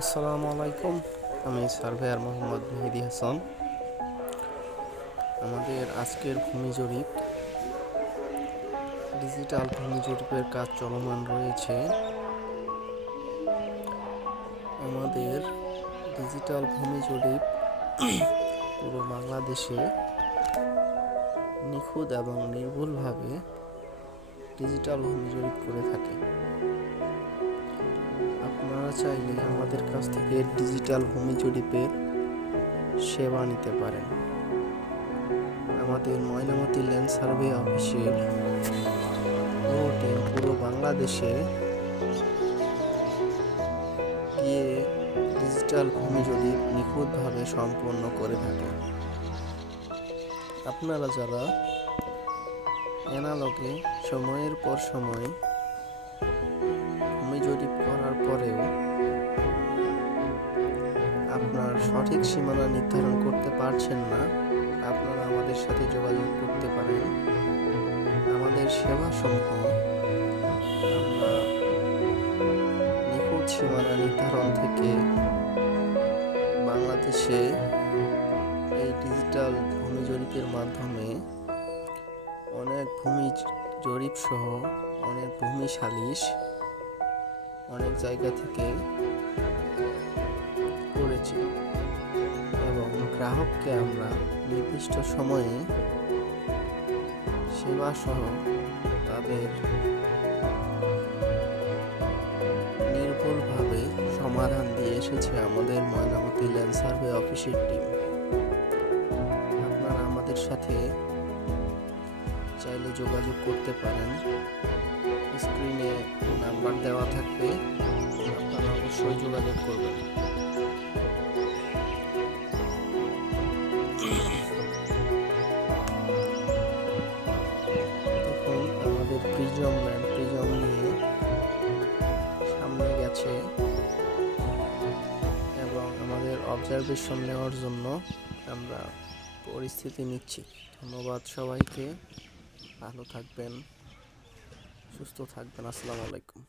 আসসালামু আলাইকুম। আমি সার্ভেয়ার মোহাম্মদ মেহেদি হাসান। আমাদের আজকের ভূমি জরিপ, ডিজিটাল ভূমি জরিপের কাজ চলমান রয়েছে। আমাদের ডিজিটাল ভূমি জরিপ পুরো বাংলাদেশে নিখুঁত এবং নির্ভুলভাবে ডিজিটাল ভূমি জরিপ করে থাকে। আপনারা চাইলে আমাদের কাছ থেকে ডিজিটাল ভূমি জরিপের সেবা নিতে পারেন। আমাদের ময়নামতি ল্যান্ড সার্ভে অফিসের পুরো টিম পুরো বাংলাদেশে গিয়ে ডিজিটাল ভূমি জরিপ নিখুঁতভাবে সম্পন্ন করে থাকে। আপনারা যারা অ্যানালগে সময়ের পর সময় ভূমি জরিপ করার পরেও আপনার সঠিক সীমানা নির্ধারণ করতে পারছেন না, আপনারা আমাদের সাথে যোগাযোগ করতে পারেন। আমাদের সেবাসমূহ আমরা নিখুঁত সীমানা নির্ধারণ থেকে বাংলাদেশে এই ডিজিটাল ভূমি জরিপের মাধ্যমে অনেক ভূমি জরিপ সহ অনেক ভূমি সালিশ অনেক জায়গা থেকে করেছি এবং গ্রাহককে আমরা নির্দিষ্ট সময়ে সেবা সহ তাদের নির্ভুলভাবে সমাধান দিয়ে এসেছে আমাদের ময়নামতি ল্যান্ড সার্ভে অফিসের টিম। আপনারা আমাদের সাথে চাইলে যোগাযোগ করতে পারেন। স্ক্রিনে নাম্বার দেওয়া থাকবে, আপনারা অবশ্যই যোগাযোগ করবেন। দেখুন, আমাদের প্রিজম নিয়ে সামনে গেছে এবং আমাদের অবজারভেশন নেওয়ার জন্য আমরা পরিস্থিতি নিচ্ছি। ধন্যবাদ সবাইকে। ভালো থাকবেন, সুস্থ থাকবেন। আসসালামু আলাইকুম।